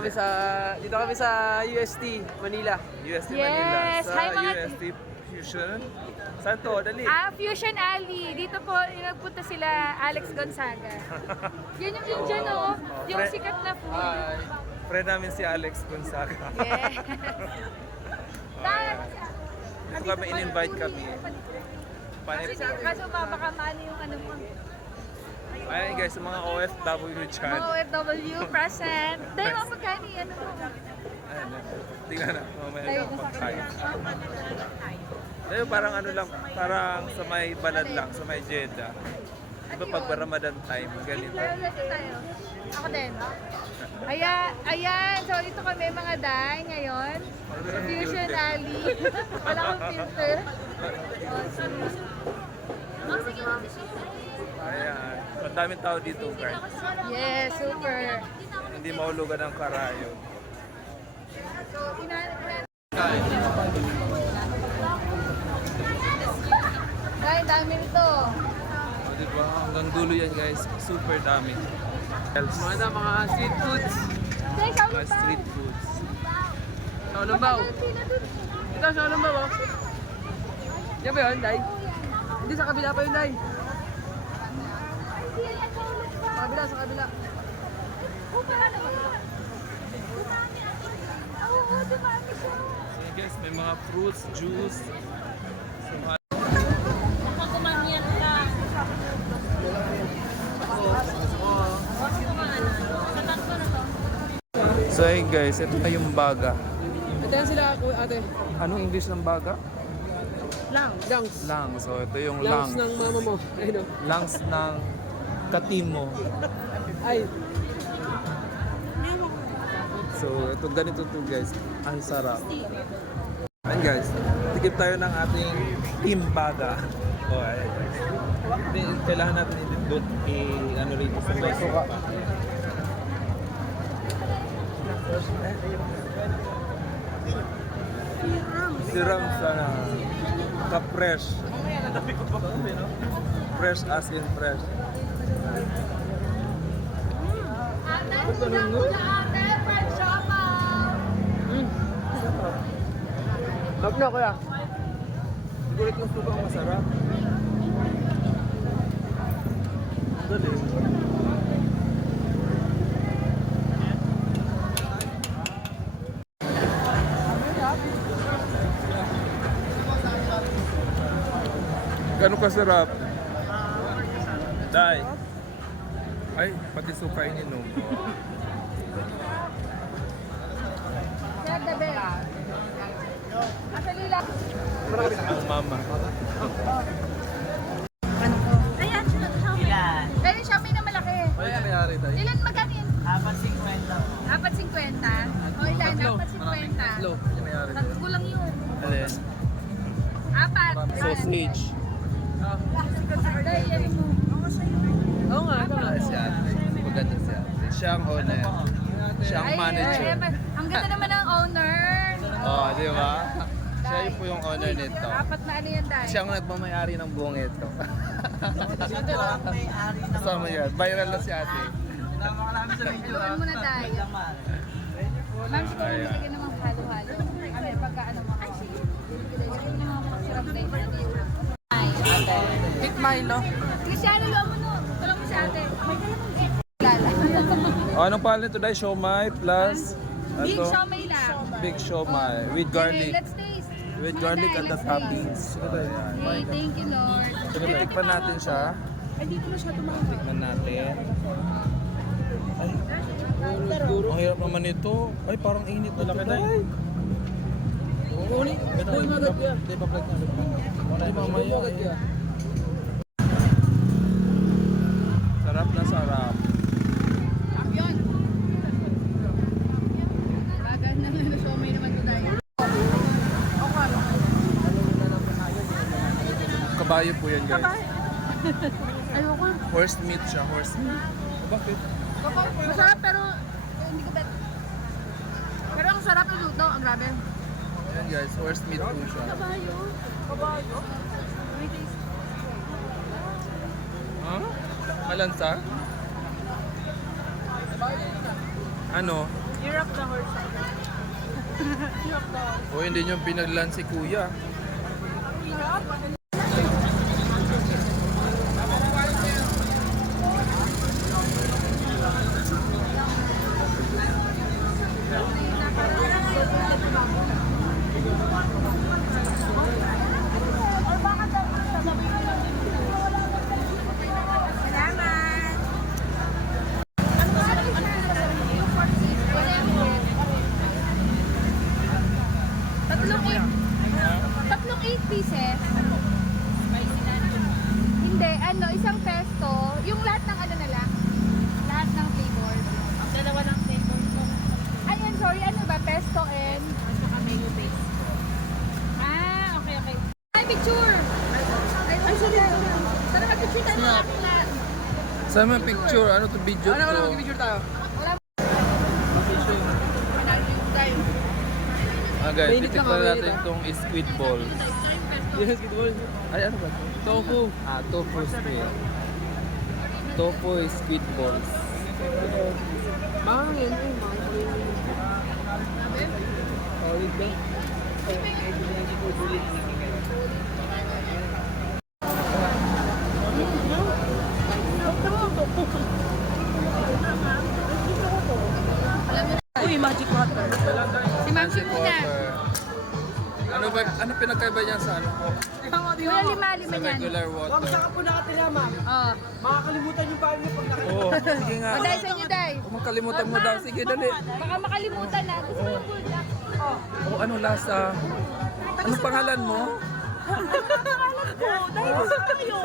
dito kami sa UST Manila. UST Yes. Manila. Sa Hi, mga UST Fusion. Saan to? Dali. Fusion Alley. Dito po, nagpunta sila Alex Gonzaga. Yan yung Indian, oh. Yung Fre- sikat na food. Hi. Friend namin si Alex Gonzaga. Yeah. Dito kami in-invite kami. Kaso baka maano yung ano mo. Ayan guys, mga OFW Mga chan. OFW present. Dahil mga pagkain, ano mo. Ayan, tingnan na. Mamaya Tayo lang na sa pagkain. Dahil parang ano lang, parang sa may balad lang, sa may Jeddah. Diba pag Ramadan time, ganito. Tayo. Ako din. Ayan. So, ito kami mga day ngayon. Sa Fusion Alley. Wala akong filter. Ayan. Ang daming tao dito, guys. Yes, super. Hindi mahulugan ng karayo. So, Dahil dami nito. O, diba? Hanggang dulo yan, guys. Super dami. Mga street foods. Dahil kami Mga pa. street foods. Saulumbaw. Ito, Saulumbaw, oh. Yan ba yun, Day? Hindi, sa kabila pa yun, Day. Sa kabila. Oo, dumami siya. So, guys, may mga fruits, juice. So, So hey guys, ito na yung baga. Ito yan sila, ate. Anong English ng baga? Lungs. Lang. So ito yung Lungs lungs. ng mama mo. Ayun, oh. Lungs ng katimo. Ay, So ito ganito to guys. Ang sarap. Ayan guys, tikip tayo ng ating team baga. Oh, ayan guys. Kailangan natin i-dot ano rito sa may suka. Siram sana ka-fresh. Fresh as in fresh. love na kuya. Gulit yung suka ang masarap. Dali. Gano'ng kasarap? Day. Ay, pati suka ininom. Yan, the best. Asa lila? Ang mama. Ayan, Xiaomi. Dahil yung Xiaomi na malaki. Ay, nangyari tayo. Ilan magkano yun? 4.50. 4.50? O ilan? 4.50. Slow. Ay, nangyari tayo. Tatlo lang yun. Alin? 4. Sausage. Dahil yan mo. Oo nga, ito nga. Si ate. Maganda si ate. Siya ang owner. Siya ang manager. Ang ganda naman ng owner. Oh, di ba? Siya po yung owner nito. Apat na ano yan dahil. Siya ang nagmamayari ng buong ito. Kasama yan. Viral na si ate. Haluan mo na dahil. Ma'am, siguro Ayan. bibigyan naman halo-halo. Kasi pagka ano mo. Bibigyan naman masarap flavor dito. Eat Milo. Sige siya, haluan mo no. Tulong mo si ate. Lala. Oh, anong pangalan nito dahil? Siomai plus? Big Ano? siomay lang. Big siomai. With Okay, garlic. let's taste. With Muna garlic tayo, and the let's toppings. taste. Ayan. Okay, thank you Lord. Tikman natin siya. Ay, dito na siya tumakot. Tikman natin. Ay, ang hirap naman ito. Ay, parang init na laki tayo. Uli, uy magad yan. Hindi pa vlog na. Ay, mamaya. Sarap na sarap. Yun. Bagan naman na siomay naman to dahil. Kabayo po yan, guys. Ayoko. Horse meat siya, horse meat. Bakit? Masarap pero hindi ko bet. Pero ang sarap ng luto, ang grabe. Ayan guys, horse meat po siya. Kabayo. Huh? Malansa? Ano? Europe the horse. O hindi nyo pinaglan si kuya. Tatlong 8 pieces. Hindi, ano, isang pesto. Yung lahat ng ano na lang. Lahat ng flavor. Dalawa ng flavor. Ayun, sorry, ano ba? Pesto and? Mayo base. Ah, okay, okay. Ay, picture! Ay, sorry. Tara, mag-picture tayo mga lahat. Saan mo picture? Ano to video Ano to? na mag-picture tayo? Wala mo. Ah guys, Mainit titikman lang ako, natin mainit, itong squid balls. Yes, good morning. Ay, ano ba ito? Tofu. Ah, tofu squid. Tofu squid balls. Mangin. Solid ba? Uy, magic water. Si Ma'am Shi muna. Ano ba, ano pinagkaiba niya sa ano? Wala lima-lima Sa niyan. regular Ma'am, water. saan ka po nakatira, ma'am? Oh. Makakalimutan yung paano pag nakatira. Oo, sige nga. O, dahil sa inyo, Day. Kung makalimutan mo daw, sige dali. Baka makalimutan na. Gusto mo yung buldak. Oh. O ano lasa? Anong pangalan mo?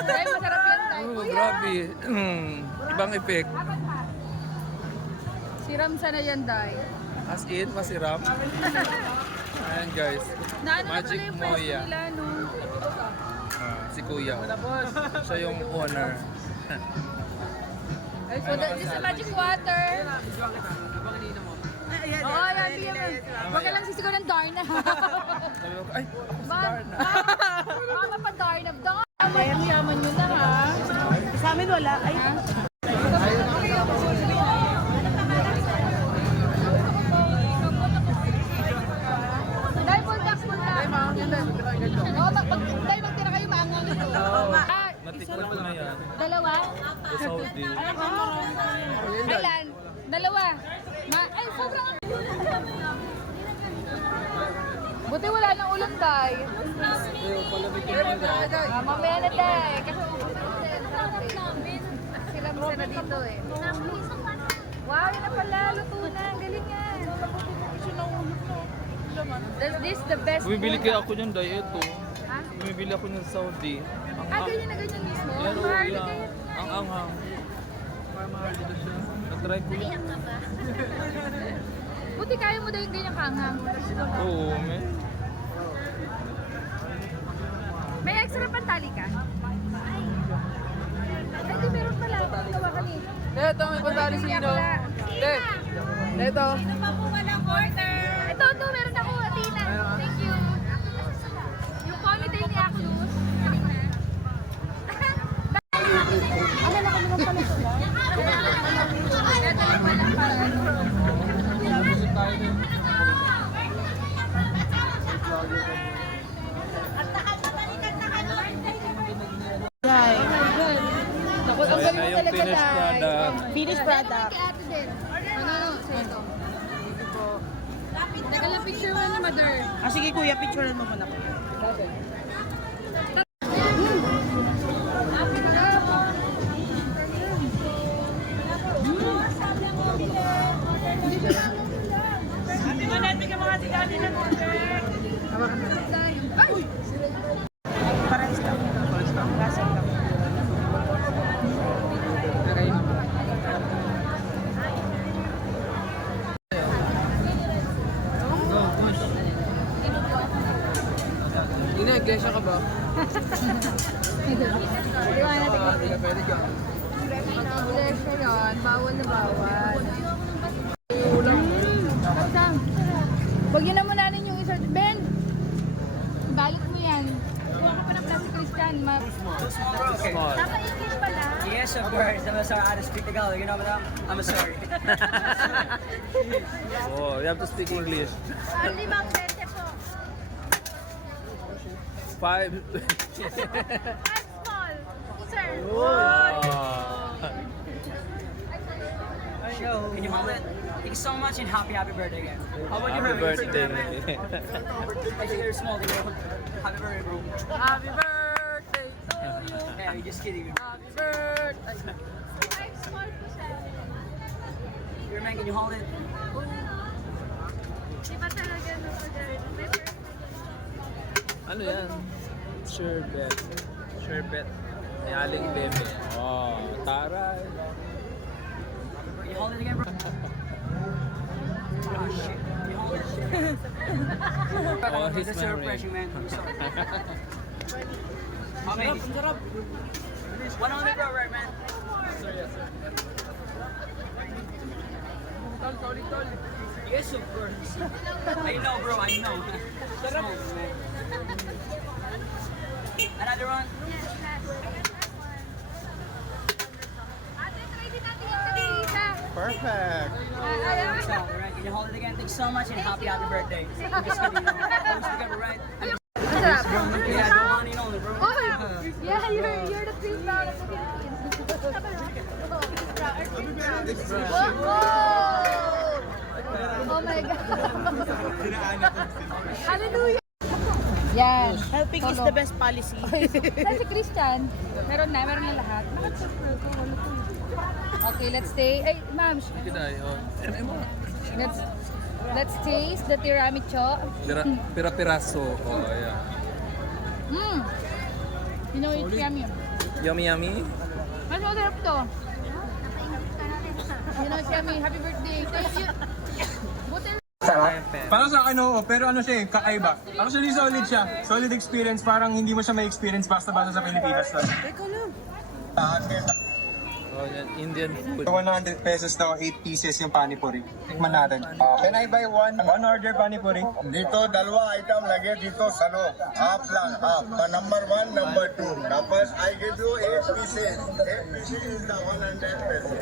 Day, masarap yan, Day. Oh, grabe. Ibang effect. Siram sana yan, Day. As in, masiram. Ayan guys. Naano na Magic pala yung Moya. pwesto nila, no? Si Kuya. Siya yung owner. So, this is magic water. Oo, yan, bigyan mo. Huwag ka lang sisigaw ng Darna. Sabi ko, ay, ako si Darna. Mama pa Darna. Darna, yaman nyo na, ha? Sa amin wala. Ay, Ha? Dahil buldak. Oo, dahil magtira kayo, maangon nito. Ah, Natikman ko na yan. dalawa? Sa Saudi. Ilan? Dalawa. Ay, sobrang... Buti wala nang ulam, Day. Mamaya na, Day. Kasi sila mo na dito, eh. Wow, yun na pala. Luto na. Ang galing yan. This is the best Bumibili food. kaya ako niyan dahil ito. Ha? Bumibili ako ng Saudi. Ganyan na ganyan mismo. Yan o, Mahal na yan. ganyan. Ang anghang. Mahal dito siya. Na-try ko yan. Buti kaya mo daw yung ganyan kanghang. Oo, men. May extra pantali ka? Ay, di meron pala. Gawa kami. Ito, may pantali sino? Ito. Ito, meron ako, Athena. Thank you. Yung ponytail ni Actus. Ano na kami ng pala sila? Ito lang pala para ano. guys. Naku, ang galing mo Ayan yung talaga, finished Day. product. Finished product. Kay ate din. Ano, sa ito. Teka lang, picture mo na, mother. Ah, sige kuya, picturean mo muna ko. Parehas lang. Lasang lang. Ina, iglesia ka ba? Di ba natin Hindi ka pwede ka. Presyo yun, bawal na bawal. Kapsang, huwag yun na muna yung isa. Ben, balik mo yan. Kuha ka pa ng plastic Christian. Small. Tama English pala. Yes, of course. I'm sorry. I had to speak Tagalog. You know what I'm sorry. Oh, you have to speak English. Limang 20 po. 5. Five small. Sir. Can you hold it? Thank you so much and happy birthday again. How about you? Happy birthday. I think you're small. Happy birthday, bro. Happy birthday to you. Yeah, you're just kidding. Happy birthday. Five small po siya. Your man, can you hold it? Di ba talaga no order? May birthday. Ano yan? Sherbet. Sherbet. May aling bebe. Oh, taray. Can you hold it again, bro? Oh, shit. Can you hold it? Oh, he's That's so married. refreshing, man. I'm sorry. How many? 100, bro, right, man? Tol, sorry, tol. Yes, of course. I know, bro. I know. Small, man. Another one? Yes, last. Ate, try din natin yung isa. Perfect. Ayaw. Alright, can you hold it again? Thanks so much and happy birthday. I'm just kidding. I'm just kidding, right? Masarap. Yeah, don't want to know it, bro. Oh, yeah, you're the queen now of the Philippines. Whoa! Oh my God. Hallelujah. Yan. Helping is the best policy. Dahil si Christian, meron na lahat. Okay, let's stay. Ay, ma'am, Kiday, oh. let's taste the tiramisu. Pira-piraso. Oh, yeah. You know, it's yummy. Yummy, yummy. Mas masarap to. You know, it's yummy. Happy birthday. Thank you. Buti Para sa akin, oo, pero ano siya, kakaiba. Actually, solid siya. Solid experience, parang hindi mo siya may experience basta-basta sa Pilipinas. Oh, yan. Indian food. 100 pesos daw, 8 pieces yung panipuri. Tikman natin. Can I buy one order panipuri? Dito, dalawa item lagi dito sa loob. Half lang, half. Number 1, number 2. Tapos, I give you 8 pieces. 8 pieces is the 100 pesos.